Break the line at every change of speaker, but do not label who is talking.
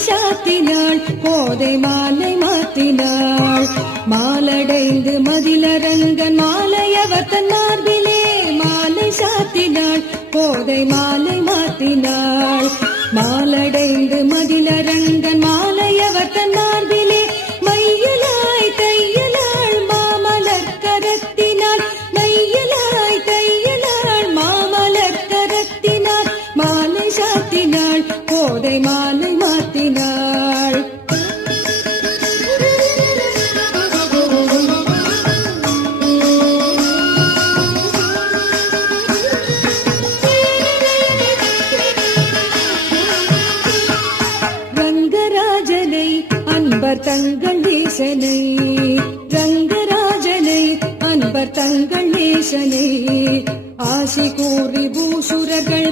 சாத்தினாள் போதை மாலை மாத்தினாள் மாலடைந்து மதிலரங்கன் மாலையவர் தன் மார்பிலே மாலை சாத்தினாள் போதை மாலை மாத்தினாள் மாலடைந்து மதிலரங்கன் மாலையவர் தன் மார்பிலே மையலாய் தையலாள் மாமலர் கரத்தினாள் மையலாய் தையலாள் மாமலர் கரத்தினாள் மாலை சாத்தினாள் போதை மாலை காத்தினாள் ரங்கராஜனை அன்பர் தங்கள் ஈசனை ரங்கராஜனை அன்பர் தங்கள் ஈசனை ஆசி கூறி பூசுரர்கள்